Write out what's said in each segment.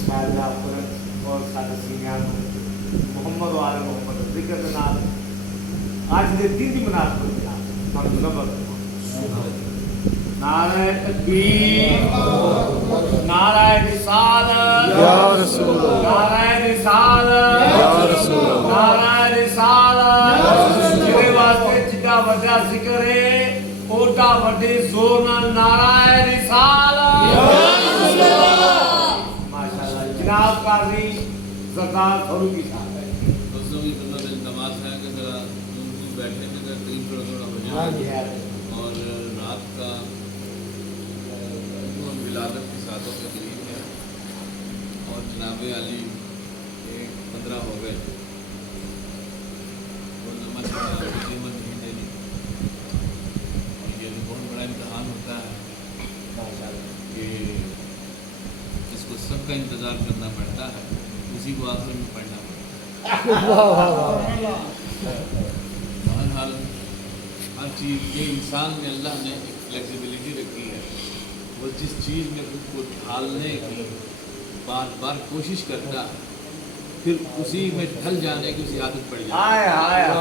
اور سارے سینیار محمد و آل محمد ذکر کے نام آج دے تین دی مناسب ہوئی ہم زبر نعرہ تکبیر نعرہ رسالت یا رسول اللہ نعرہ رسالت یا رسول اللہ نعرہ رسالت جڑے واسطے جڑا وڈا ذکر ہے اوڈا وڈے زور نال نعرہ رسالت یا رسول اللہ ماشاءاللہ جناب قاضی زکات فاروقی صاحب دوستوں کی خدمت میں التماس ہے کہ ذرا بیٹھنے کا قریب تھوڑا ہو جائے اور رات کا ولادت کی ساتوں کے قریب ہے اور جناب علی 15 ہو گئے اور نماز قیمت نہیں دینی اور یہ بہت بڑا امتحان ہوتا ہے کہ جس کو سب کا انتظار کرنا پڑتا ہے اسی کو آخر میں پڑھنا پڑتا ہے بہرحال ہر چیز یہ انسان میں اللہ نے ایک فلیکسیبلٹی رکھی ہے وہ جس چیز میں خود کو ڈھالنے کی بار بار کوشش کرتا ہے پھر اسی میں ڈھل جانے کی اسی عادت پڑ جاتی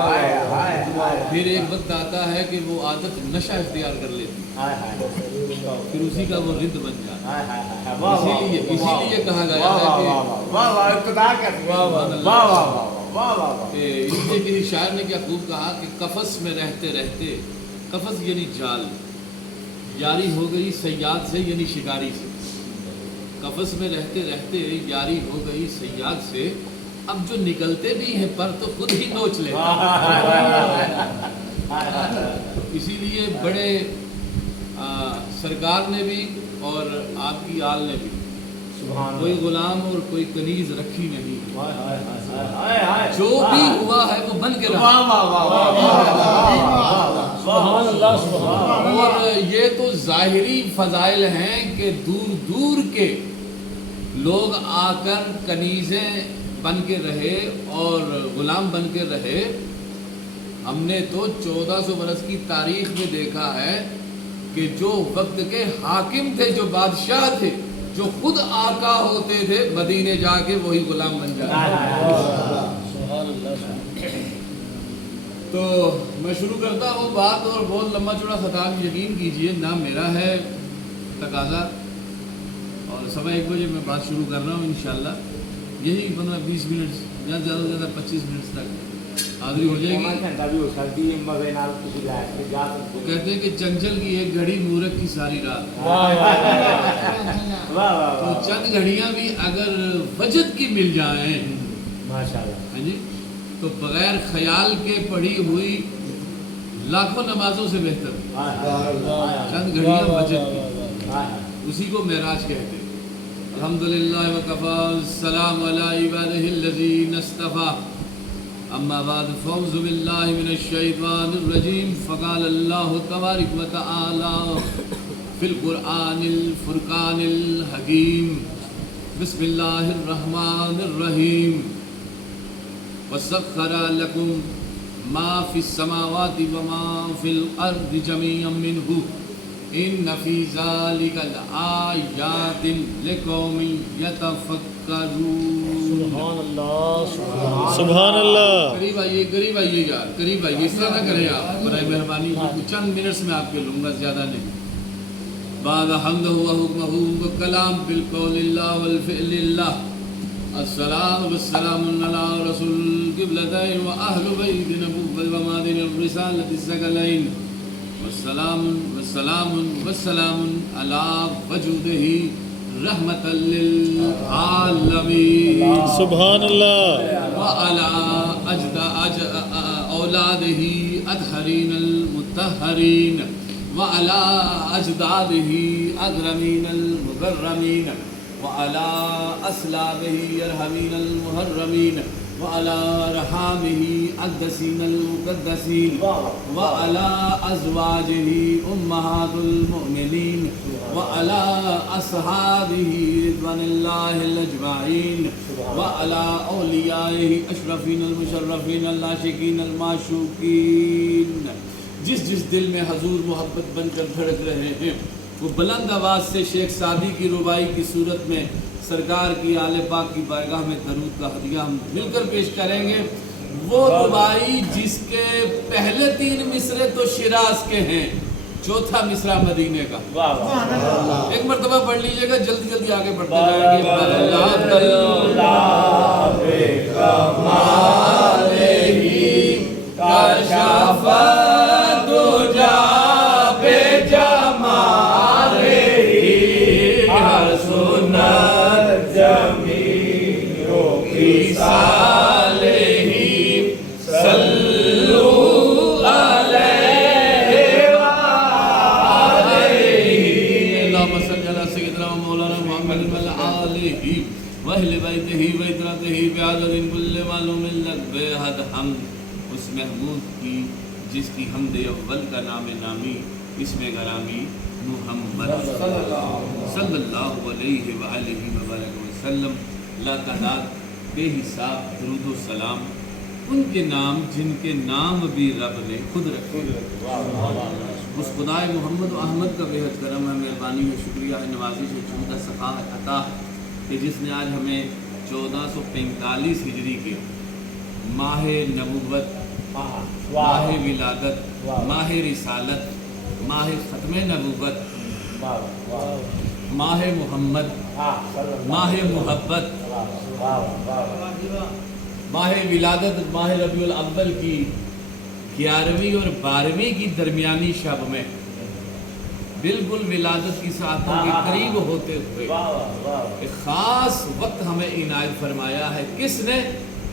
ہے پھر ایک وقت آتا ہے کہ وہ عادت نشہ اختیار کر لیتی ہے پھر اسی کا وہ رد بن جاتا ہے اسی لیے کہا گیا ہے کہ اس لیے کسی شاعر نے کیا خوب کہا کہ قفس میں رہتے رہتے قفس یعنی جال یاری ہو گئی صیاد سے یعنی شکاری سے قفس میں رہتے رہتے یاری ہو گئی صیاد سے اب جو نکلتے بھی ہیں پر تو خود ہی نوچ لیتے اسی لیے بڑے سرکار نے بھی اور آپ کی آل نے بھی کوئی غلام اور کوئی کنیز رکھی نہیں جو بھی ہوا ہے وہ بن کے رہا اور یہ تو ظاہری فضائل ہیں کہ دور دور کے لوگ آ کر کنیزیں بن کے رہے اور غلام بن کے رہے ہم نے تو 1400 برس کی تاریخ میں دیکھا ہے کہ جو وقت کے حاکم تھے جو بادشاہ تھے جو خود آقا ہوتے تھے مدینے جا کے وہی غلام بن جاتے تو میں شروع کرتا ہوں بات اور بہت لمبا چوڑا خطاب یقین کیجئے نہ میرا ہے تقاضا اور 1:15 بجے میں بات شروع کر رہا ہوں انشاءاللہ یہی 15-20 منٹ یا زیادہ سے زیادہ 25 منٹ تک حاضری ہو جائے گی وہ کہتے ہیں کہ چنچل کی ایک گھڑی مورخ کی ساری رات تو چند گھڑیاں بھی اگر وجد کی مل جائیں ہاں جی تو بغیر خیال کے پڑھی ہوئی لاکھوں نمازوں سے بہتر چند گھڑیاں وجد کی اسی کو معراج کہتے ہیں الحمدللہ وکفا السلام علی عبادہ الذین اصطفى اما بعد فاعوذ باللہ من الشیطان الرجیم فقال اللہ تبارک وتعالی فی القرآن الفرقان الحکیم بسم اللہ الرحمن الرحیم وسخر لکم ما فی السماوات وما فی الارض جميعا منہ ان فی ذلک لآیات لقوم یتفکرون سبحان اللہ قریب آئیے یار قریب آئیے اس طرح نہ کریں آپ برائے مہربانی چند منٹس میں آپ کے لوں گا زیادہ نہیں بعد حمدہ و حکمہ و کلام بالقول اللہ والفعل اللہ السلام والسلام علی رسول قبلتین و اہل بیت نبوت و مادن الرسالت الثقلین والسلام والسلام والسلام علی وجودہ رحمت للعالمین سبحان اللہ وعلى اولادہ اطہرین المطہرین وعلى اجدادہ اکرمین المکرمین وعلى اسلابہ ارحمین المحرمین وعلى رحامه القدسين المقدسين وعلى أزواجه أمهات المؤمنين وعلى أصحابه رضوان الله الأجمعين وعلى أوليائه أشرفين المشرفين العاشقين المعشوقين جس دل میں حضور محبت بن کر دھڑک رہے ہیں وہ بلند آواز سے شیخ سعدی کی ربائی کی صورت میں سرکار کی آل پاک کی بارگاہ میں درود کا ہدیہ ہم مل کر پیش کریں گے۔ وہ ربائی جس کے پہلے 3 مصرے تو شیراز کے ہیں، چوتھا مصرع مدینے کا۔ ایک مرتبہ پڑھ لیجئے گا، جلدی جلدی آگے بڑھتے جائیں گے۔ اس محمود کی جس کی حمد اول کا نام نامی اسم گرامی محمد صلی اللہ علیہ وآلہ وبارک وسلم، لا تعداد بے حساب درود و سلام ان کے نام جن کے نام بھی رب نے خود رکھے۔ اس خدائے محمد و احمد کا بے حد کرم ہے، مہربانی ہے، شکریہ ہے، نوازش ہے، جود صفا ہے، عطا ہے کہ جس نے آج ہمیں 1445 ہجری کے ماہ نبوت، ماہ ولادت، ماہ رسالت، ماہ ختم نبوت، ماہ محمد، ماہ محبت، ماہ ولادت، ماہ ربیع الاول کی 11ویں اور 12ویں کی درمیانی شب میں بالکل ولادت کی ساعتوں کے قریب ہوتے ہوئے ایک خاص وقت ہمیں عنایت فرمایا ہے۔ کس نے؟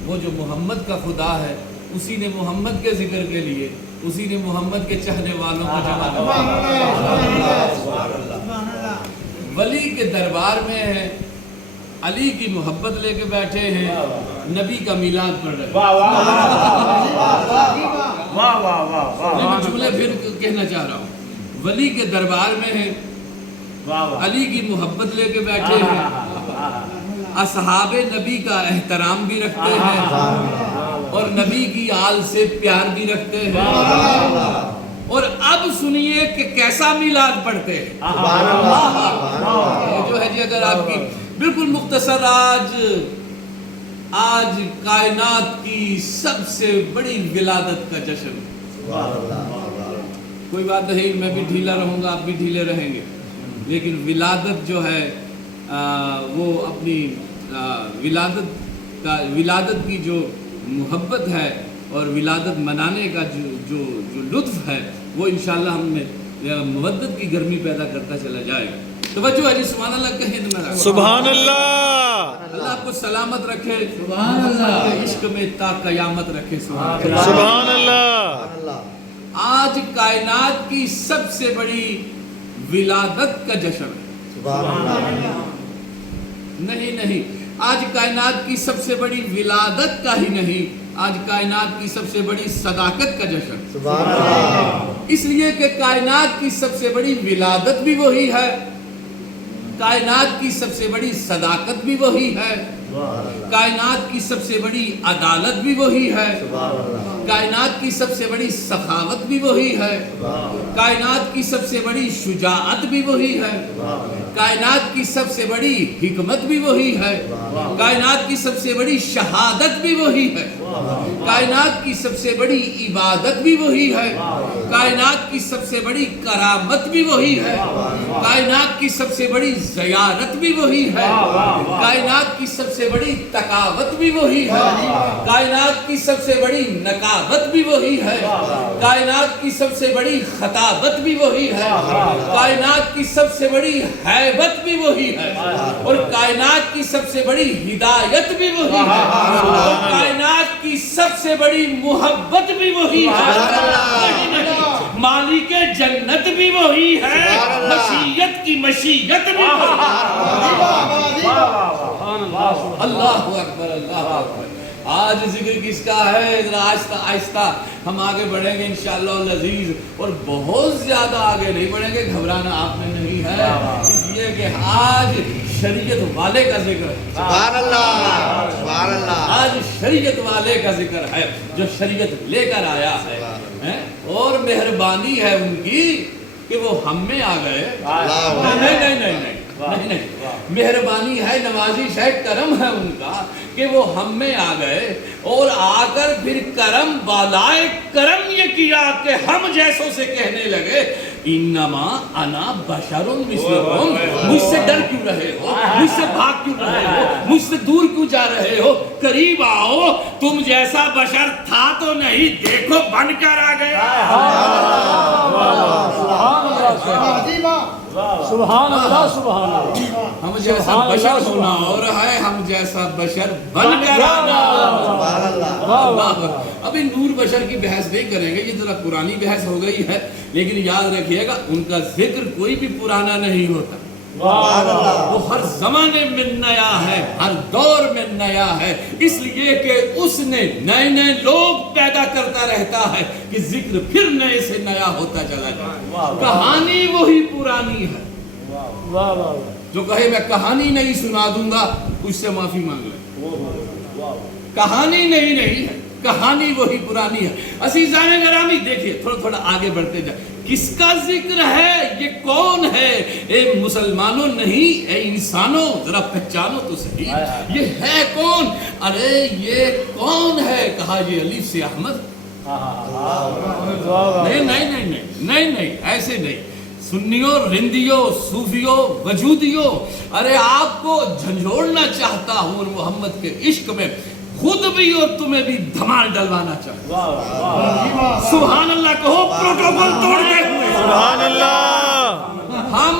وہ جو محمد کا خدا ہے، اسی نے محمد کے ذکر کے لیے، اسی نے محمد کے چاہنے والوں کو جمع کیا۔ ولی کے دربار میں ہیں، علی کی محبت لے کے بیٹھے ہیں، نبی کا میلاد پڑھ رہے ہیں۔ میں جملے پھر کہنا چاہ رہا ہوں، ولی کے دربار میں ہیں، علی کی محبت لے کے بیٹھے ہیں، اصحاب نبی کا احترام بھی رکھتے ہیں اور نبی کی آل سے پیار بھی رکھتے ہیں۔ اور اب سنیے کہ کیسا میلاد پڑھتے ہیں۔ یہ جو ہے جی، اگر آپ کی بالکل مختصر آج کائنات کی سب سے بڑی ولادت کا جشن، کوئی بات نہیں، میں بھی ڈھیلا رہوں گا، آپ بھی ڈھیلے رہیں گے، لیکن ولادت جو ہے وہ اپنی ولادت کی جو محبت ہے اور ولادت منانے کا جو لطف ہے وہ انشاءاللہ ہم میں مودت کی گرمی پیدا کرتا چلا جائے گا۔ توجہ ہے جی، سبحان اللہ کہیں تو میں سبحان اللہ، اللہ آپ کو سلامت رکھے، سبحان اللہ، عشق میں تا قیامت رکھے، سبحان اللہ۔ آج کائنات کی سب سے بڑی ولادت کا جشن ہے۔ نہیں، آج کائنات کی سب سے بڑی ولادت کا ہی نہیں، آج کائنات کی سب سے بڑی صداقت کا جشن، اس لیے کہ کائنات کی سب سے بڑی ولادت بھی وہی ہے، کائنات کی سب سے بڑی صداقت بھی وہی ہے، کائنات کی سب سے بڑی عدالت بھی وہی ہے، کائنات کی سب سے بڑی سخاوت بھی وہی ہے، کائنات کی سب سے بڑی شجاعت بھی وہی ہے، کائنات کی سب سے بڑی حکمت بھی وہی ہے، کائنات کی سب سے بڑی شہادت بھی وہی ہے، کائنات کی سب سے بڑی عبادت بھی وہی ہے، کائنات کی سب سے بڑی کرامت بھی وہی ہے، کائنات کی سب سے بڑی زیارت بھی وہی ہے، کائنات کی سب سے بڑی تقاوت بھی وہی ہے، کائنات کی سب سے بڑی نقاوت بھی وہی ہے، کائنات کی سب سے بڑی خطابت بھی وہی ہے، کائنات کی سب سے بڑی حیبت بھی وہی ہے، اور کائنات کی سب سے بڑی ہدایت بھی وہی ہے، اور کائنات کی سب سے بڑی محبت بھی وہی ہے، مالک جنت بھی وہی ہے، مشیت کی مشیت بھی وہی ہے۔ اللہ اکبر، اللہ اکبر۔ آج ذکر کس کا ہے؟ ذرا آہستہ آہستہ ہم آگے بڑھیں گے انشاءاللہ العزیز، اور بہت زیادہ آگے نہیں بڑھیں گے، گھبرانا آپ میں نہیں ہے، اس لیے کہ آج شریعت والے کا ذکر ہے۔ سبحان اللہ، سبحان اللہ۔ آج شریعت والے کا ذکر ہے جو شریعت لے کر آیا ہے، اور مہربانی ہے ان کی کہ وہ ہم میں آ گئے. نہیں, مہربانی ہے, نوازش ہے, کرم ہے ان کا کہ وہ ہم میں آ گئے اور آ کر پھر کرم بالائے کرم یہ کیا کہ ہم جیسوں سے کہنے لگے انما انا بشر مثلکم. مجھ سے ڈر کیوں رہے ہو, مجھ سے بھاگ کیوں رہے ہو, مجھ سے دور کیوں جا رہے ہو, قریب آؤ, تم جیسا بشر تھا تو نہیں, دیکھو بن کر آ گیا. سبحان اللہ, سبحان اللہ. ہم جیسا بشر ہونا اور ہے, ہم جیسا بشر بن کر آنا. ابھی نور بشر کی بحث نہیں کریں گے, یہ ذرا پرانی بحث ہو گئی ہے, لیکن یاد رکھیے گا ان کا ذکر کوئی بھی پرانا نہیں ہوتا. وہ ہر زمانے میں نیا ہے, ہر دور میں نیا ہے, اس لیے کہ اس نے نئے نئے لوگ پیدا کرتا رہتا ہے کہ ذکر پھر نئے سے نیا ہوتا چلا جائے. کہانی وہی پرانی ہے. جو کہے میں کہانی نہیں سنا دوں گا اس سے معافی مانگ لیں. کہانی نہیں ہے, کہانی وہی پرانی ہے. عزیزان گرامی دیکھیے, تھوڑا آگے بڑھتے جائیں. کس کا ذکر ہے, یہ کون ہے؟ اے مسلمانوں نہیں, اے انسانوں ذرا پہچانو تو صحیح, یہ ہے کون؟ ارے یہ کون ہے؟ کہا یہ الف سے احمد. نہیں, ایسے نہیں. سنیوں, رندیوں, صوفیوں, وجودیوں, ارے آپ کو جھنجھوڑنا چاہتا ہوں اور محمد کے عشق میں خود بھی اور تمہیں بھی دھمال ڈلوانا چاہتا ہوں. سبحان اللہ کہو, پروٹوکول توڑتے ہوئے. سبحان اللہ. ہم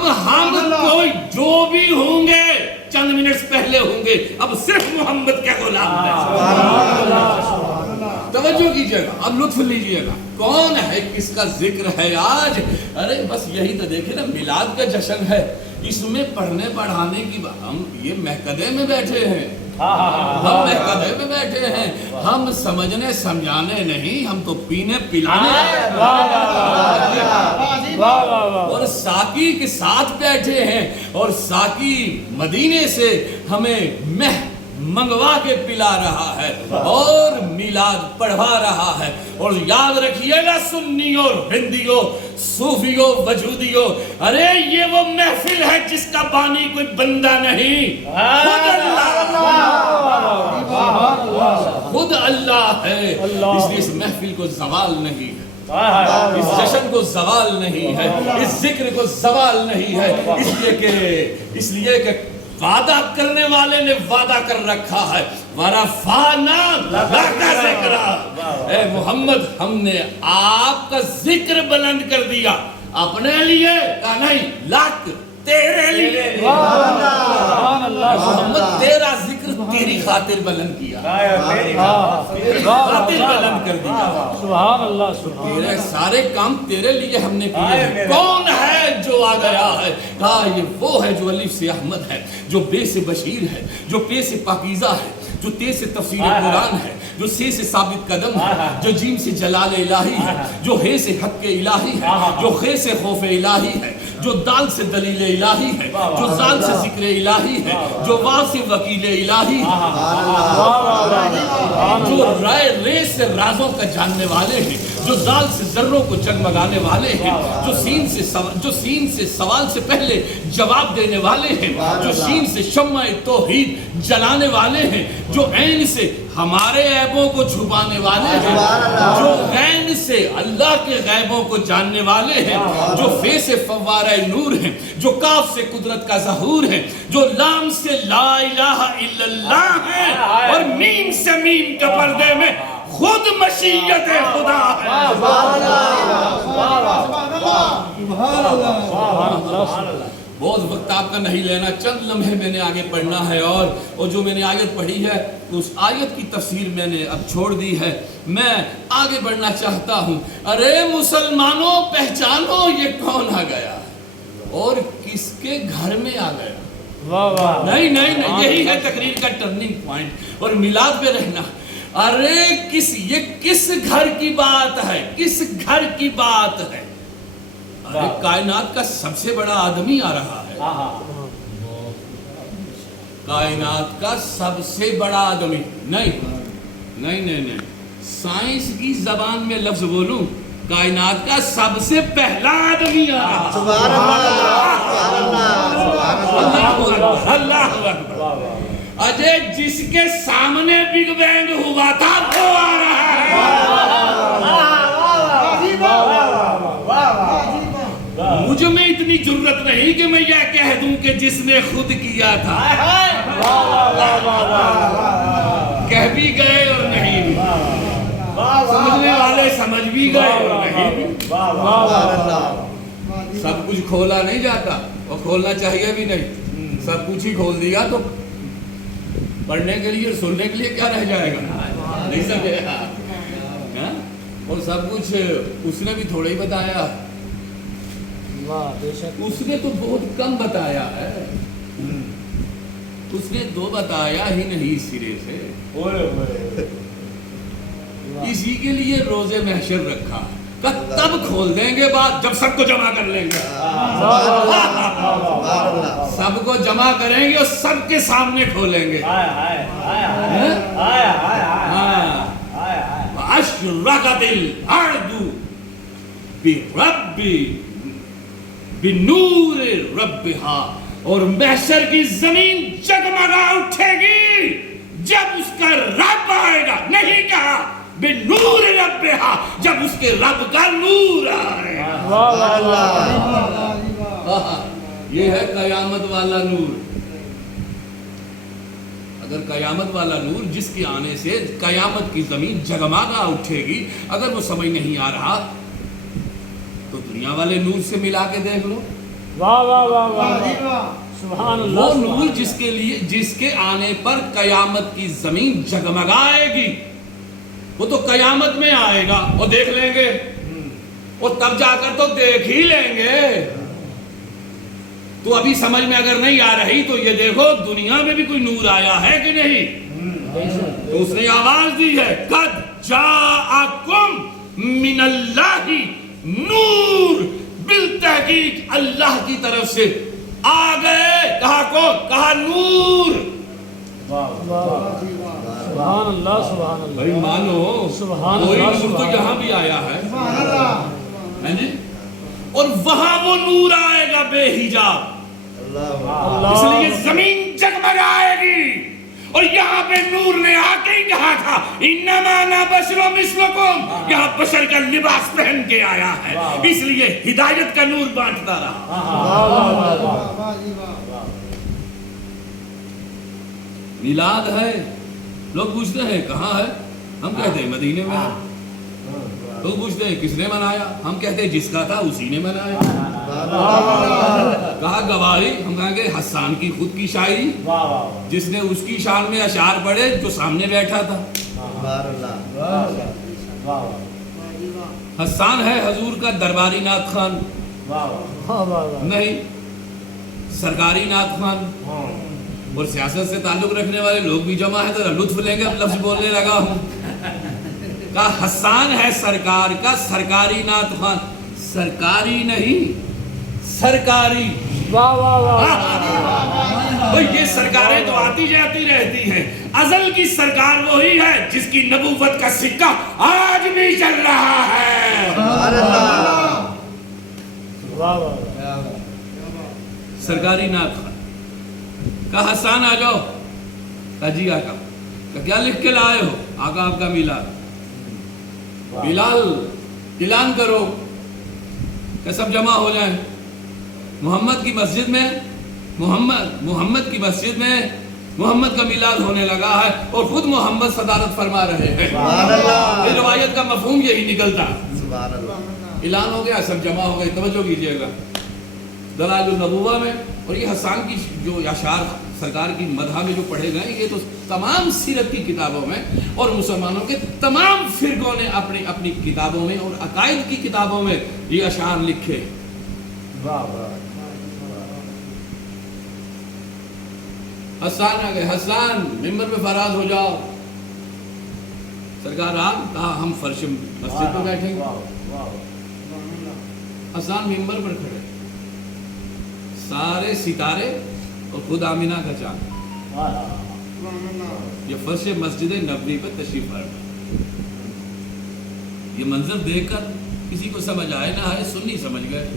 کوئی جو بھی ہوں گے چند منٹس پہلے ہوں گے, اب صرف محمد کے غلام ہیں. توجہ کیجئے گا, اب لطف لیجئے گا. کون ہے, کس کا ذکر ہے آج؟ ارے بس یہی تو دیکھیں نا, میلاد کا جشن ہے, اس میں پڑھنے پڑھانے کی ہم یہ مہکدے میں بیٹھے ہیں, ہم مہکدے میں بیٹھے ہیں, ہم سمجھنے سمجھانے نہیں, ہم تو پینے پلانے اور ساقی کے ساتھ بیٹھے ہیں, اور ساقی مدینے سے ہمیں مہ منگوا کے پلا رہا ہے اور میلاد پڑھوا رہا ہے. اور یاد رکھیے گا سنیوں, ہندیوں, صوفیوں, وجودیوں, ارے یہ وہ محفل ہے جس کا بانی کوئی بندہ نہیں, خود اللہ ہے. اس لیے اس محفل کو زوال نہیں ہے, اس جشن کو زوال نہیں ہے, اس ذکر کو زوال نہیں ہے, اس لیے کہ وعدہ کرنے والے نے وعدہ کر رکھا ہے, وَرَفَعْنَا لَكَ ذِكْرَكَ. اے محمد, ہم نے آپ کا ذکر بلند کر دیا. اپنے لیے کہا نہیں, لک تیرے لیے. محمد تیرا ذکر تیری خاطر بلند کیا, خاطر بلند کر دیا. سبحان اللہ, تیرے سارے کام تیرے لیے ہم نے کیے. کون ہے جو آ گیا ہے؟ کہا یہ وہ ہے جو الف سے احمد ہے, جو بے سے بشیر ہے, جو پے سے پاکیزہ ہے, جو تے سے تفسیر قرآن ہے, جو سے ثابت قدم ہے, جو جیم سے جلال الہی ہے, جو ہے سے حق الہی ہے, جو خے سے خوف الہی ہے, جو دال سے دلیل الہی ہے, جو زال سے ذکر الہی ہے, جو وا سے وکیل الہی ہے, جو رائے رے سے رازوں کا جاننے والے ہیں, جو دال سے ذروں کو جگمگانے والے ہیں, جو سین سے سوال سے پہلے جواب دینے والے ہیں, جو شین سے شمع توحید جلانے والے ہیں, جو عین سے ہمارے عیبوں کو چھپانے والے ہیں, جو غین سے اللہ کے غیبوں کو جاننے والے ہیں, جو فے سے فوارہ نور ہیں, جو کاف سے قدرت کا ظہور ہے, جو لام سے لا الہ الا اللہ ہے, اور میم سے میم کے پردے میں خود مشیت خدا ہے. بہت وقت آپ کا نہیں لینا, چند لمحے میں نے آگے پڑھنا ہے, اور جو میں نے آیت پڑھی ہے اس آیت کی تفسیر میں نے اب چھوڑ دی ہے. میں آگے بڑھنا چاہتا ہوں. ارے مسلمانوں پہچانو یہ کون آ گیا اور کس کے گھر میں آ گیا. نہیں, یہی ہے تقریر کا ٹرننگ پوائنٹ, اور میلاد پہ رہنا. ارے یہ کس گھر کی بات ہے, کس گھر کی بات ہے؟ ارے کائنات کا سب سے بڑا آدمی آ رہا ہے, کائنات کا سب سے بڑا آدمی. نہیں, سائنس کی زبان میں لفظ بولوں کائنات کا سب سے پہلا آدمی آ رہا. سبحان اللہ سبحان اللہ سبحان اللہ. اللہ اکبر. اجے جس کے سامنے بگ بینگ ہوا تھا وہ آ رہا ہے. مجھ میں اتنی جرت نہیں کہ میں یہ کہہ دوں کہ جس نے خود کیا تھا. کہہ بھی گئے اور نہیں بھی. سمجھنے والے سمجھ بھی گئے اور نہیں بھی. سب کچھ کھولا نہیں جاتا اور کھولنا چاہیے بھی نہیں. سب کچھ ہی کھول دیا تو پڑھنے کے لیے سننے کے لیے کیا رہ جائے گا. نہیں سمجھے. اور سب کچھ اس نے بھی تھوڑا ہی بتایا. اس نے تو بہت کم بتایا ہے. اس نے 2 بتایا ہی نہیں سرے سے. اسی کے لیے روزے محشر رکھا. تب کھول دیں گے بات جب سب کو جمع کر لیں گے. سب کو جمع کریں گے اور سب کے سامنے کھولیں گے. اشرقت الارض برب بنور ربہا. اور محشر کی زمین جگمگا اٹھے گی جب اس کا رب آئے گا. نہیں کہا بنور ربہا، جب اس کے رب کا نور آئے گا. یہ ہے قیامت والا نور. اگر قیامت والا نور جس کے آنے سے قیامت کی زمین جگمگا اٹھے گی، اگر وہ سمجھ نہیں آ رہا تو دنیا والے نور سے ملا کے دیکھ لو. واہ واہ واہ واہ سبحان اللہ. وہ نور جس کے آنے پر قیامت کی زمین جگمگائے گی، وہ تو قیامت میں آئے گا اور دیکھ لیں گے. اور تب جا کر تو دیکھ ہی لیں گے. تو ابھی سمجھ میں اگر نہیں آ رہی تو یہ دیکھو دنیا میں بھی کوئی نور آیا ہے کہ نہیں. تو اس نے آواز دی ہے قد جاءکم من اللہ نور. بالتحقیق اللہ کی طرف سے آ گئے. کہا کون؟ کہا نور. سبحان اللہ سبحان اللہ. بھائی مانو سبحان کوئی اللہ نور تو یہاں بھی آیا ہے جی. اور وہاں وہ نور آئے گا بے حجاب. اس لیے زمین جگمگائے گی. اور یہاں پہ نور نے آ کے ہی کہا تھا انما انا بشر مثلکم. یہاں بشر کا لباس پہن کے آیا ہے، اس لیے ہدایت کا نور بانٹتا رہا. میلاد ہے. لوگ پوچھتے ہیں کہاں ہے؟ ہم کہتے ہیں مدینے میں. لوگ پوچھتے ہیں کس نے منایا؟ ہم کہتے ہیں جس کا تھا اسی نے منایا. کہا گواہی؟ ہم کہیں گے حسان کی خود کی شاعری، جس نے اس کی شان میں اشعار پڑھے جو سامنے بیٹھا تھا. حسان ہے حضور کا درباری نعت خوان نہیں، سرکاری نعت خوان. اور سیاست سے تعلق رکھنے والے لوگ بھی جمع ہے تو لطف لیں گے. اب لفظ بولنے لگا ہوں. کہا حسان ہے سرکار کا سرکاری نعت خوان. سرکاری نہیں، سرکاری. واہ واہ واہ. یہ سرکاریں تو آتی جاتی رہتی ہیں. ازل کی سرکار وہی ہے جس کی نبوت کا سکہ آج بھی چل رہا ہے. سرکاری نعت خوان. کہا حسان آ جاؤ. کہا جی آقا. کہا کیا لکھ کے لائے ہو؟ آقا آپ کا میلاد. بلال اعلان کرو کہ سب جمع ہو جائیں. محمد کی مسجد میں محمد کی مسجد میں محمد کا میلاد ہونے لگا ہے اور خود محمد صدارت فرما رہے ہیں. یہ روایت کا مفہوم یہی نکلتا. اعلان ہو گیا، سب جمع ہو گئے. توجہ کیجئے گا دلائل النبوہ میں. اور یہ حسان کی جو اشعار سرکار کی مدح میں جو پڑھے گئے، یہ تو تمام سیرت کی کتابوں میں اور مسلمانوں کے تمام فرقوں نے اپنی اپنی کتابوں میں اور عقائد کی کتابوں میں یہ اشعار لکھے. حسان آ گئے. حسان ممبر پہ فراز ہو جاؤ. سرکار آپ کہا ہم فرش مسجد پہ بیٹھیں گے. حسان ممبر پر کھڑے، سارے ستارے اور خود آمینہ کا چاند. یہ فرش مسجد نبوی پر تشریف فرما. یہ منظر دیکھ کر کسی کو سمجھ آئے نہ آئے، سنی سمجھ گئے،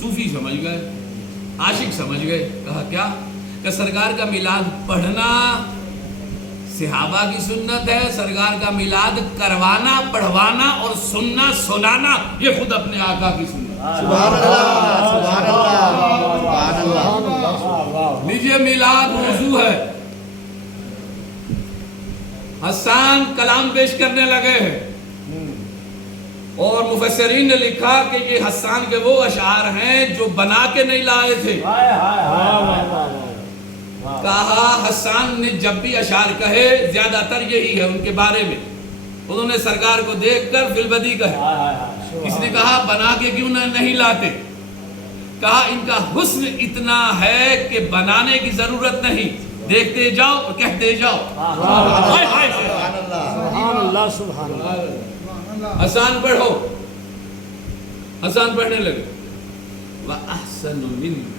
صوفی سمجھ گئے، عاشق سمجھ گئے. کہا کیا کہ سرکار کا میلاد پڑھنا صحابہ کی سنت ہے، سرکار کا میلاد کروانا، پڑھوانا اور سننا، سنانا یہ خود اپنے آقا کی سنت. سبحان اللہ، سبحان اللہ، سبحان اللہ. لیجئے میلاد موضوع ہے. حسان کلام پیش کرنے لگے ہیں اور مفسرین نے لکھا کہ یہ حسان کے وہ اشعار ہیں جو بنا کے نہیں لائے تھے. کہا حسان نے جب بھی اشعار کہے زیادہ تر یہی ہے ان کے بارے میں. انہوں نے سرکار کو دیکھ کر فلبدی کہے. اس نے کہا بنا کے کیوں نہیں لاتے؟ کہا ان کا حسن اتنا ہے کہ بنانے کی ضرورت نہیں، دیکھتے جاؤ اور کہتے جاؤ. سبحان اللہ سبحان اللہ. حسان پڑھو. حسان پڑھنے لگے. وَأَحْسَنُ مِنْكَ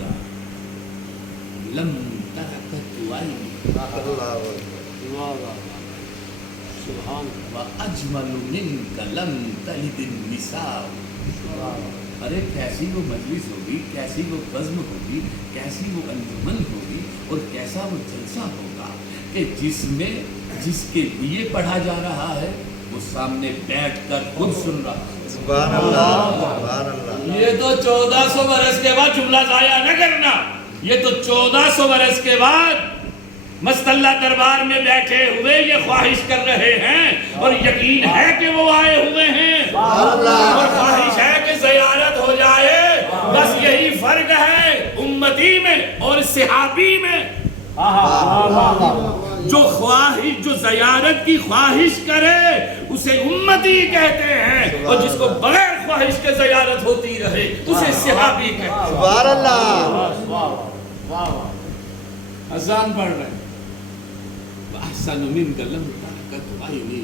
لَمْ تَرَكَتْ عَيْنِي سبحان وَأَجْمَلُ مِنْكَ لَمْ تَلِدِ النِّسَاءُ. ارے کیسی وہ مجلس ہوگی، کیسی وہ بزم ہوگی، کیسی وہ انجمن ہوگی اور کیسا وہ جلسہ ہوگا کہ جس میں جس کے لیے پڑھا جا رہا ہے وہ سامنے بیٹھ کر خود سن رہا ہے. سبحان اللہ، سبحان اللہ. یہ تو 1400 برس کے بعد جملہ ضائع نہ کرنا، یہ تو 1400 برس کے بعد مست اللہ دربار میں بیٹھے ہوئے یہ خواہش کر رہے ہیں اور یقین ہے کہ وہ آئے ہوئے ہیں اور خواہش ہے کہ زیارت ہو جائے. بس یہی فرق ہے امتی میں اور صحابی میں. جو زیارت کی خواہش کرے اسے امتی کہتے ہیں اور جس کو بغیر خواہش کے زیارت ہوتی رہے اسے صحابی کہتے ہیں. سبحان اللہ. حسان پڑھ رہے ہیں. وَأَحْسَنُ مِنْكَ لَمْ تَرَكَتْ عَيْنِي.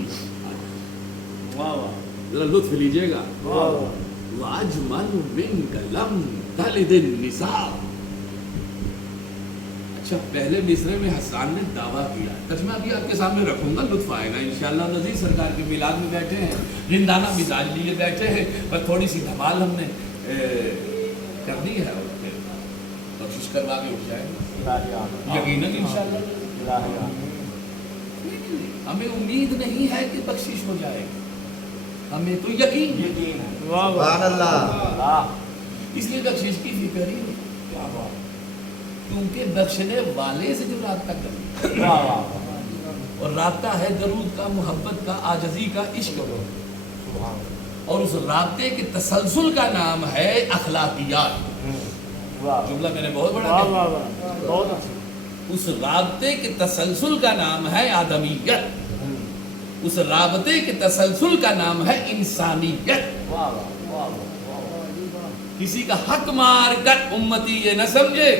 ذرا لطف لیجئے گا. وَأَجْمَلُ مِنْكَ لَمْ تَلِدِ النِّسَاءُ. اچھا پہلے مصرے میں حسان نے دعویٰ کیا، ترجمہ بھی آپ کے سامنے رکھوں گا، لطف آئے گا انشاءاللہ. نذیر سرکار کے میلاد میں بیٹھے ہیں، رندانہ مزاج لیے بیٹھے ہیں، بس تھوڑی سی دھمال ہم نے کرنی ہے اور پھر بخشش کروا کے اٹھ جائے گا یقیناً انشاءاللہ. ہمیں امید نہیں ہے کہ بخشش ہو جائے گی، ہمیں تو یقین ہے. سبحان اللہ. اس لیے بخشش کی فکر ہی نہیں، کیونکہ بخشنے والے سے جو رابطہ کریں اور رابطہ ہے درود کا، محبت کا، عاجزی کا، عشق کا، اور اس رابطے کے تسلسل کا نام ہے اخلاقیات. جملہ میں نے بہت بڑا کہا. اس رابطے کے تسلسل کا نام ہے آدمیت، اس رابطے کے تسلسل کا نام ہے انسانیت. کسی کا حق مار کر امتی یہ نہ سمجھے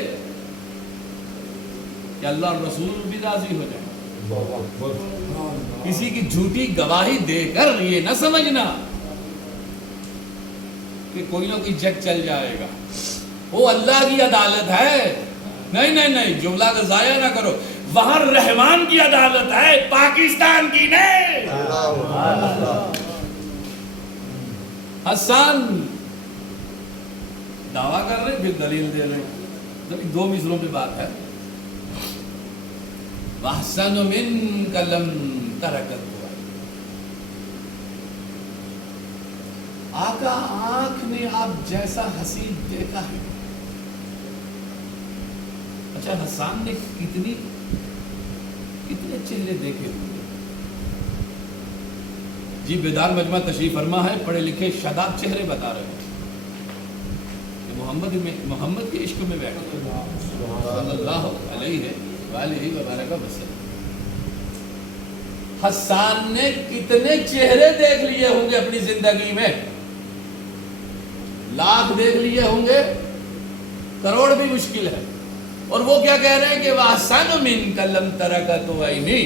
کہ اللہ اور رسول بھی راضی ہو جائے. کسی کی جھوٹی گواہی دے کر یہ نہ سمجھنا کہ کوئی نہ کوئی جگ چل جائے گا، وہ اللہ کی عدالت ہے. نہیں نہیں نہیں، جملہ کا ضائع نہ کرو. وہاں رحمان کی عدالت ہے، پاکستان کی نہیں. حسان دعویٰ کر رہے پھر دلیل دے رہے. 2 مصروں پہ بات ہے. وَأَحْسَنُ مِنْكَ لَمْ تَرَكَتْ. آقا آنکھ نے آپ جیسا حسین دیکھا ہے. اچھا حسان نے کتنے چہرے دیکھے ہوئے؟ جی بیدار مجمع تشریف فرما ہے، پڑھے لکھے شاداب چہرے بتا رہے ہیں کہ محمد کے عشق میں بیٹھے صلی اللہ علیہ وآلہ وسلم. حسان نے کتنے چہرے دیکھ لیے ہوں گے اپنی زندگی میں؟ لاکھ دیکھ لیے ہوں گے، کروڑ بھی مشکل ہے. اور وہ کیا کہہ رہے ہیں کہ وَأَحْسَنُ مِنْكَ لَمْ تَرَكَتْ عَيْنِي.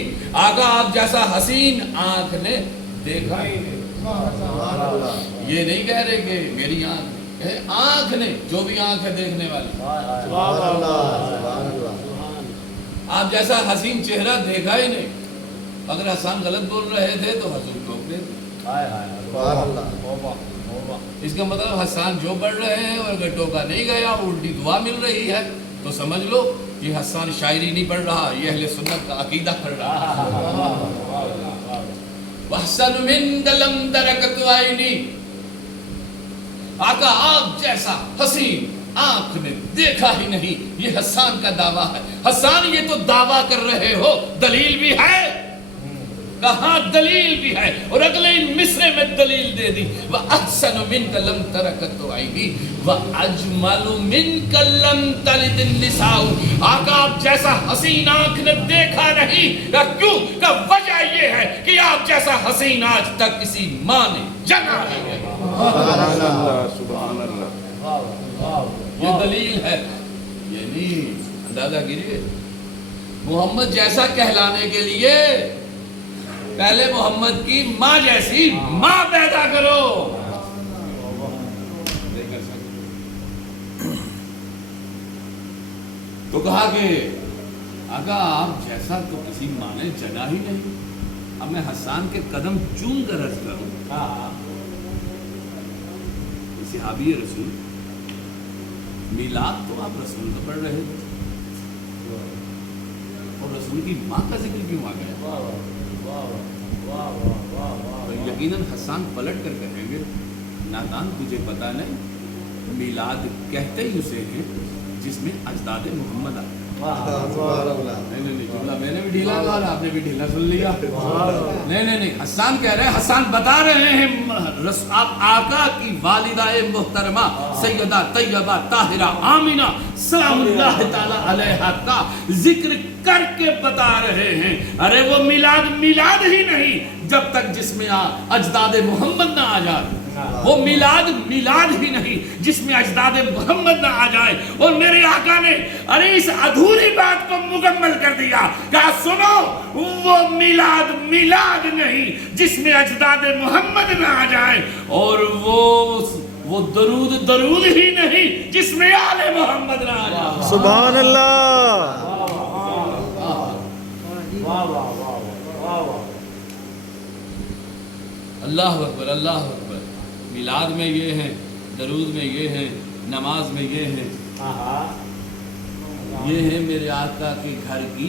آقا آپ جیسا حسین آنکھ نے دیکھا ہی ہے. یہ نہیں کہہ رہے کہ میری آنکھ نے، جو بھی آنکھ ہے دیکھنے والی. آپ جیسا حسین چہرہ دیکھا ہی نہیں. اگر حسان غلط بول رہے تھے تو حضور ٹوک دیتے. اس کا مطلب حسان جو پڑھ رہے ہیں اور اگر ٹوکا نہیں گیا الٹی دعا مل رہی ہے تو سمجھ لو یہ حسان شاعری نہیں پڑھ رہا، یہ اہل سنت کا عقیدہ پڑھ رہا ہے۔ وَحْسَنُ مِنْكَ لَمْ تَرَكَتْ عَيْنِي، آقا آپ جیسا حسین آنکھ نے دیکھا ہی نہیں، یہ حسان کا دعویٰ ہے۔ حسان یہ تو دعویٰ کر رہے ہو، دلیل بھی ہے؟ کہاں دلیل بھی ہے؟ اور اگلے مصرے میں دلیل دے دی، وَأَحْسَنُ مِنْكَ لَمْ تَرَكَتْ عَيْنِي وَأَجْمَلُ مِنْكَ لَمْ تَلِدِ النِّسَاءُ، آقا آپ جیسا حسین آنکھ نے دیکھا نہیں۔ کیوں؟ کہ وجہ یہ ہے کہ آپ جیسا حسین آج تک کسی ماں نے جنا نہیں ہے۔ سبحان اللہ۔ یہ دلیل ہے، یعنی اندازہ کیجیے محمد جیسا کہلانے کے لیے پہلے محمد کی ماں جیسی ماں پیدا کرو۔ تو کہا کہ آقا آپ جیسا تو کسی ماں نے جنا ہی نہیں، اب میں حسان کے قدم چوم کر عرض کروں، صحابی رسول میلاد تو آپ رسول کا پڑھ رہے تھے اور رسول کی ماں کا ذکر کیوں آ گیا؟ یقیناً حسان پلٹ کر کہیں گے نادان تجھے پتا نہیں، میلاد کہتے ہی اسے ہیں جس میں اجداد محمد آئے۔ نہیں جملہ میں نے بھی ڈھیلا کہا، آپ نے بھی ڈھیلا سن لیا۔ نہیں حسان کہہ رہے ہیں، حسان بتا رہے ہیں آپ آقا کی والدہ محترمہ سیدہ طیبہ طاہرہ آمینہ سلام اللہ تعالی علیہا کا ذکر کر کے بتا رہے ہیں۔ ارے وہ میلاد ہی نہیں جب تک جس میں اجداد محمد نہ آ جائے، وہ میلاد ہی نہیں جس میں اجداد محمد نہ آ جائے۔ اور میرے آقا نے ارے اس ادھوری بات کو مکمل کر دیا، کہا سنو وہ میلاد نہیں جس میں اجداد محمد نہ آ جائے، اور وہ درود ہی نہیں جس میں آل محمد نہ آ جائے۔ سبحان اللہ۔ اللہ اکبر اللہ اکبر۔ میلاد میں یہ ہے، درود میں یہ ہے، نماز میں یہ ہے، یہ ہے میرے آقا کے گھر کی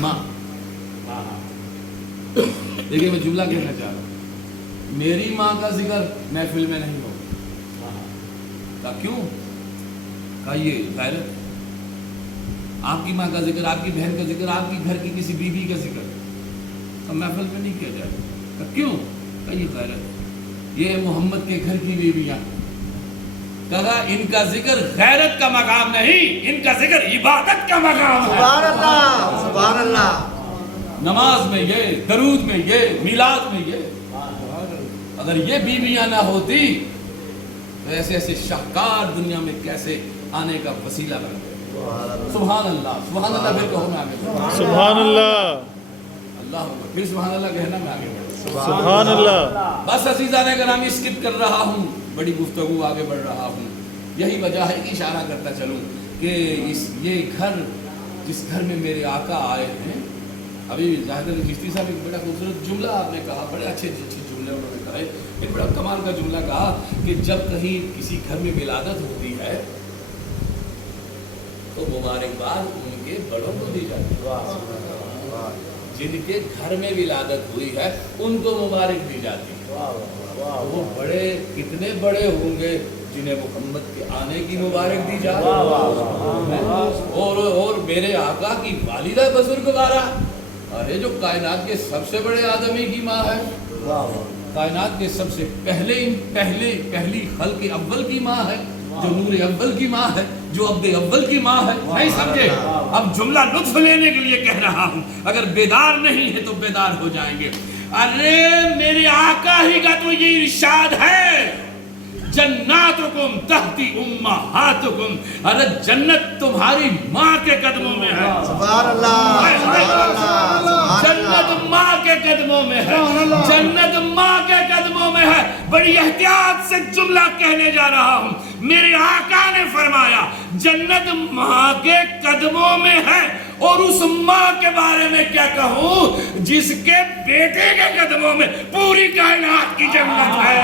ماں۔ دیکھیں میں جملہ کہنا چاہ رہا ہوں، میری ماں کا ذکر محفل میں نہیں ہوگا۔ کیوں؟ کہا یہ غیرت، آپ کی ماں کا ذکر، آپ کی بہن کا ذکر، آپ کی گھر کی کسی بیوی کا ذکر محفل میں نہیں کیا جائے گا۔ کیوں؟ کہ یہ غیرت، یہ محمد کے گھر کی بیویاں، کہا ان کا ذکر غیرت کا مقام نہیں، ان کا ذکر عبادت کا مقام ہے۔ سبحان اللہ، سبحان اللہ۔ نماز میں یہ، درود میں یہ، میلاد میں یہ، اگر یہ بیویاں نہ ہوتی تو ایسے شاہکار دنیا میں کیسے آنے کا وسیلہ بنتے۔ سبحان اللہ، سبحان اللہ، پھر کہو میں آگے بڑھوں۔ سبحان اللہ، اللہ پھر سبحان اللہ کہنا، میں آگے بڑھوں۔ سبحان اللہ۔ بس عزیزان گرامی اسکپ کر رہا ہوں، بڑی گفتگو آگے بڑھ رہا ہوں۔ یہی وجہ ہے کہ اشارہ کرتا چلوں کہ یہ گھر جس گھر میں میرے آقا آئے ہیں، ابھی زاہد علی چشتی صاحب ایک بڑا خوبصورت جملہ آپ نے کہا، بڑے اچھے جملے انہوں نے کہے، ایک بڑا کمال کا جملہ کہا کہ جب کہیں کسی گھر میں ولادت ہوتی ہے تو مبارکباد ان کے بڑوں کو دی جاتی ہے، جن کے گھر میں ولادت ہوئی ہے ان کو مبارک دی جاتی ہے۔ وہ بڑے کتنے بڑے ہوں گے جنہیں محمد کے آنے کی مبارک دی جاتی ہے، اور میرے آقا کی والدہ بزرگوارہ، ارے جو کائنات کے سب سے بڑے آدمی کی ماں ہے، کائنات کے سب سے پہلی خلق اول کی ماں ہے، جو نور اول کی ماں ہے، جو عبد اول کی ماں ہے۔ نہیں سمجھے؟ اب جملہ لطف لینے کے لیے کہہ رہا ہوں، اگر بیدار نہیں ہے تو بیدار ہو جائیں گے۔ ارے میرے آقا ہی کا تو یہ ارشاد ہے، جناتکم تحتی امہاتکم، ارے جنت تمہاری ماں کے قدموں میں ہے۔ سبحان اللہ، جنت ماں کے قدموں میں ہے، جنت ماں کے قدموں میں ہے۔ بڑی احتیاط سے جملہ کہنے جا رہا ہوں، میرے آقا نے فرمایا جنت ماں کے قدموں میں ہے، اور اس ماں کے بارے میں کیا کہوں جس کے بیٹے کے قدموں میں پوری کائنات کی جنت ہے.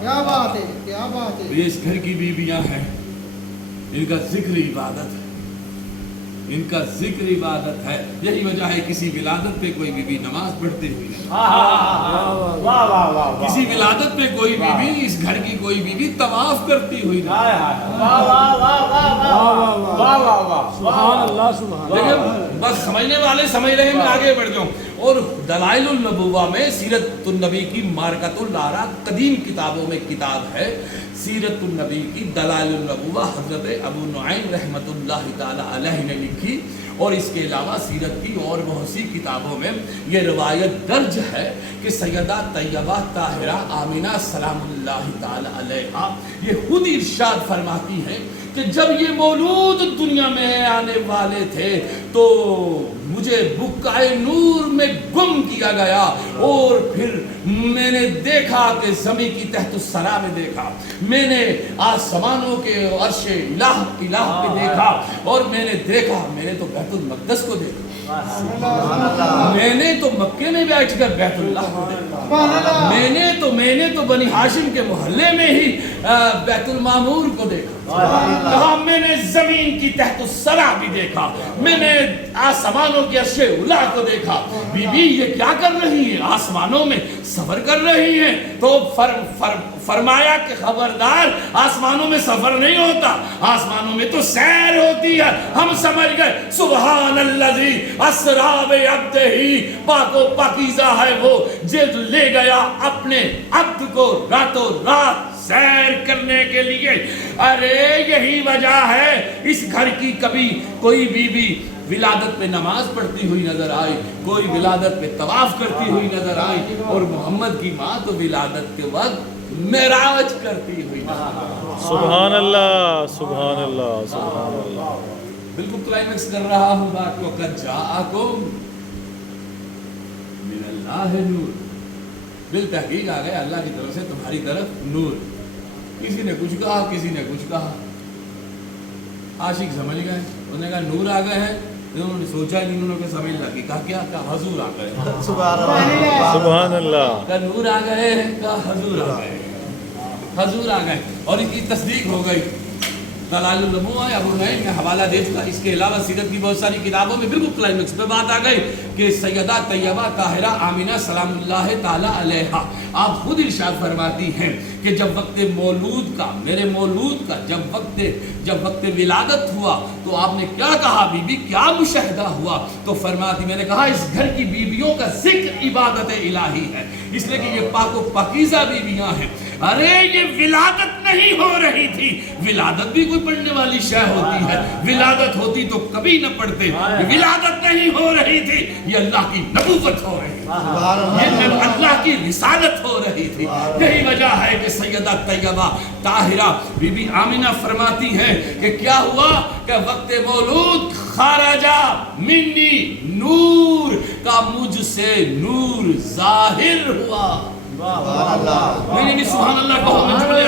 کیا بات ہے، کیا بات ہے. یہ اس گھر کی بیویاں ہیں، ان کا ذکر عبادت ہے، ان کا ذکر عبادت ہے. یہی وجہ ہے کسی ولادت پہ کوئی بیوی نماز پڑھتے ہوئی نہیں، کسی ولادت پہ کوئی بیوی، اس گھر کی کوئی بیوی طواف کرتی ہوئی نہیں. سبحان اللہ سبحان اللہ. لیکن بس سمجھنے والے سمجھ رہے ہیں، میں آگے بڑھ جاؤں. اور دلائل النبوہ میں سیرت النبی کی مارکۃ الآراء قدیم کتابوں میں کتاب ہے، سیرت النبی کی دلائل النبوہ حضرت ابو نعیم رحمۃ اللہ تعالی علیہ نے لکھی. اور اس کے علاوہ سیرت کی اور بہت سی کتابوں میں یہ روایت درج ہے کہ سیدہ طیبہ طاہرہ آمینہ سلام اللہ تعالی علیہا یہ خود ارشاد فرماتی ہیں کہ جب یہ مولود دنیا میں آنے والے تھے تو مجھے بقعۂ نور میں گم کیا گیا، اور پھر میں نے دیکھا کہ زمین کی تحت الثری میں دیکھا، میں نے آسمانوں کے عرش الہ پہ دیکھا، اور میں نے دیکھا، میں نے تو بیت المقدس کو دیکھا، میں نے تو مکے میں بیٹھ کر بیت اللہ کو دیکھا، میں نے تو بنی ہاشم کے محلے میں ہی بیت المعمور کو دیکھا. کہا میں نے زمین کی تحت الثری بھی دیکھا، میں نے آسمانوں کے عرش الہ کو دیکھا. بی بی یہ کیا کر رہی ہیں؟ آسمانوں میں سفر کر رہی ہیں. تو فرمایا کہ خبردار، آسمانوں میں سفر نہیں ہوتا، آسمانوں میں تو سیر ہوتی ہے. ہم سمجھ گئے سبحان الذی اسریٰ بعبدہ، پاک و پاکیزہ ہے وہ جو لے گیا اپنے عبد کو راتوں رات سیر کرنے کے لیے. ارے یہی وجہ ہے اس گھر کی کبھی کوئی بیوی ولادت پہ نماز پڑھتی ہوئی نظر آئی، کوئی ولادت پہ طواف کرتی ہوئی نظر آئی، اور محمد کی ماں تو ولادت کے وقت معراج کرتی ہوئی نظر آئی. سبحان اللہ سبحان اللہ سبحان اللہ. بالکل کلائمیکس کر رہا ہوں بات کو. قد جاءکم من اللہ نور، بالتحقیق آ گیا اللہ کی طرف سے تمہاری طرف نور. کسی نے کچھ کہا، کسی نے کچھ کہا، عاشق سمجھ گئے، انہوں نے کہا نور آ گئے ہیں. انہوں نے سوچا نہیں، انہوں نے سمجھ لگی، کہا کیا؟ کہا حضور آ گئے. سبحان اللہ. کہا نور آ گئے ہیں، کہا حضور آ گئے، حضور آ گئے. اور اس کی تصدیق ہو گئی. دلائل النبوہ ابو نعیم نے حوالہ دے چکا. اس کے علاوہ سیرت کی بہت ساری کتابوں میں بالکل کلائمیکس پہ بات آ گئی کہ سیدہ طیبہ طاہرہ آمینہ سلام اللہ تعالی علیہا آپ خود ارشاد فرماتی ہیں کہ جب وقت مولود کا، میرے مولود کا جب وقت ولادت ہوا تو آپ نے کیا کہا؟ بی بی کیا مشاہدہ ہوا؟ تو فرماتی میں نے کہا اس گھر کی بیویوں کا ذکر عبادت الہی ہے، اس لیے کہ یہ پاک و پاکیزہ بیویاں ہیں. ارے یہ ولادت نہیں ہو رہی تھی، ولادت بھی کوئی پڑھنے والی شے ہوتی ہے، ولادت ہوتی تو کبھی نہ پڑھتے. ولادت نہیں ہو رہی تھی، یہ اللہ کی نبوت ہو رہی تھی، یہ اللہ کی رسالت ہو رہی تھی. یہی وجہ ہے کہ سیدہ طیبہ طاہرہ بی بی آمینہ فرماتی ہیں کہ کیا ہوا کہ وقت مولود خارجہ منی نور، کا مجھ سے نور ظاہر ہوا. نہیں سبحان اللہ کہو، میں جملے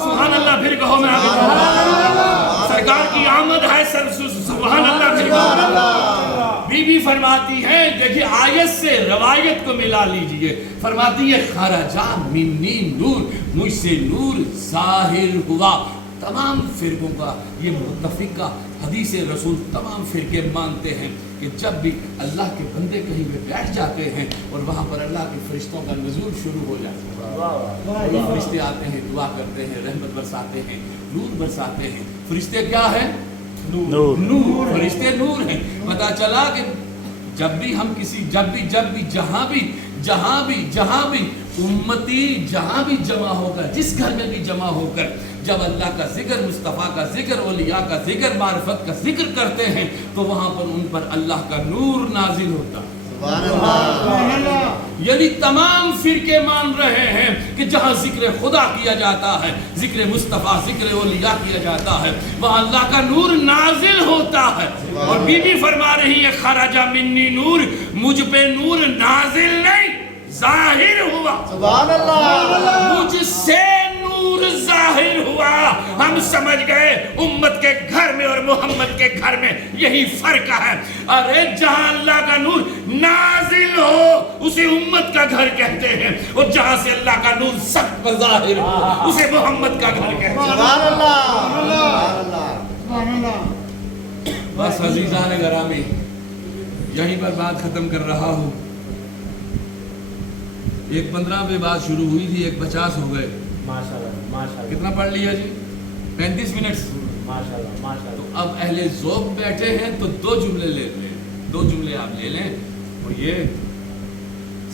سبحان اللہ پھر کہو، میں آگے کہو. سرکار کی آمد ہے، سبحان اللہ پھر کہو. بی بی فرماتی ہے، دیکھیں آیت سے روایت کو ملا لیجئے. فرماتی ہے خرجہ منی نور، مجھ سے نور ظاہر ہوا. تمام فرقوں کا یہ متفقہ حدیث رسول تمام فرقے مانتے ہیں کہ جب بھی اللہ کے بندے کہیں پہ بیٹھ جاتے ہیں اور وہاں پر اللہ کے فرشتوں کا نزول شروع ہو جاتا ہے، فرشتے آتے ہیں، دعا کرتے ہیں، رحمت برساتے ہیں، نور برساتے ہیں. فرشتے کیا ہیں؟ نور. فرشتے نور ہیں. پتہ چلا کہ جب بھی ہم کسی جہاں بھی امتی جہاں بھی جمع ہو کر، جس گھر میں بھی جمع ہو کر جب اللہ کا ذکر، مصطفیٰ کا ذکر، اولیاء کا ذکر، معرفت کا ذکر کرتے ہیں تو وہاں پر ان پر اللہ کا نور نازل ہوتا ہے. یعنی تمام فرقے مان رہے ہیں کہ جہاں ذکر خدا کیا جاتا ہے، ذکر مصطفیٰ، ذکر اولیاء کیا جاتا ہے، وہاں اللہ کا نور نازل ہوتا ہے. اور بی بی فرما رہی ہے خرجہ منی نور، مجھ پہ نور نازل نہیں ظاہر ہوا. سبحان اللہ. مجھ سے نور نور ظاہر ہوا. ہم سمجھ گئے امت کے گھر میں اور محمد کے گھر میں یہی فرق ہے. ارے جہاں اللہ کا نور نازل ہو اسے امت کا گھر کہتے ہیں, اور جہاں سے اللہ کا نور سب پر ظاہر ہو اسے محمد کا گھر کہتے ہیں. سبحان اللہ. سبحان اللہ. بس عزیزان گرامی, یہیں پر بات ختم کر رہا ہوں. ایک 15 پہ بات شروع ہوئی تھی, ایک 50 ہو گئے. کتنا پڑھ لیا جی؟ 35 منٹ. تو اب اہل ذوق بیٹھے ہیں تو 2 جملے لے لیں, 2 جملے آپ لے لیں. اور یہ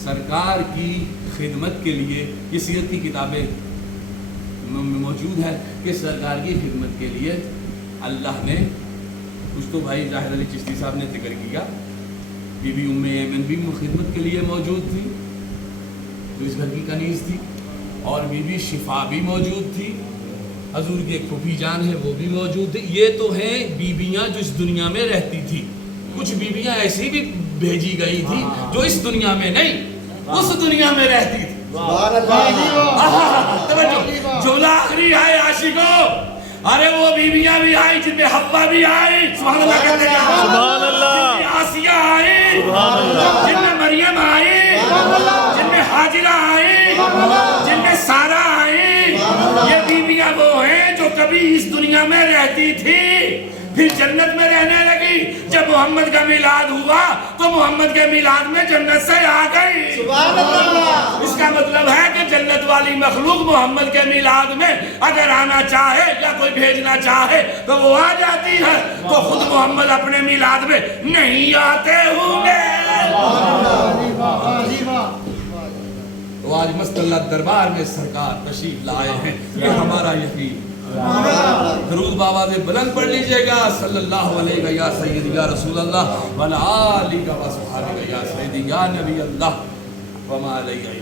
سرکار کی خدمت کے لیے یہ سیرت کی کتابیں موجود ہے کہ سرکار کی خدمت کے لیے اللہ نے کچھ تو بھائی ظاہر علی چشتی صاحب نے ذکر کیا. بی بی ام ایمن بھی خدمت کے لیے موجود تھی جو اس گھر کی کنیز تھی, اور بی بی شفا بھی موجود تھی, حضور کی ایک پھوپھی جان ہے وہ بھی موجود تھی. یہ تو ہیں بیویاں جو اس دنیا میں رہتی تھی. کچھ بیویاں ایسی بھی بھیجی گئی تھی جو اس دنیا میں نہیں اس دنیا میں رہتی تھی. جملہ آخری ہے عاشقوں, ارے وہ بیویاں بھی آئی جن میں حوا بھی آئی, سبحان اللہ کہتے ہیں, سبحان اللہ, جن میں آسیہ آئی, سبحان اللہ, جن میں مریم آئی, جن میں حاجرہ آئی, جن میں سارہ آئی. یہ بیویاں وہ ہیں جو کبھی اس دنیا میں رہتی تھی پھر جنت میں رہنے لگی. جب محمد کا میلاد ہوا تو محمد کے میلاد میں جنت سے آ گئی. سبحان اللہ. اس کا مطلب ہے کہ جنت والی مخلوق محمد کے میلاد میں اگر آنا چاہے یا کوئی بھیجنا چاہے تو وہ آ جاتی ہے. تو خود محمد اپنے میلاد میں نہیں آتے ہوں گے. تو آج مست اللہ دربار میں سرکار تشریف لائے ہیں, یہ ہمارا یقین. درود بابا سے بلند پڑھ لیجئے گا, صلی اللہ علیہ یا سیدی یا رسول اللہ وعلی آلہ و صحابہ یا سیدی یا نبی اللہ وما علیہ.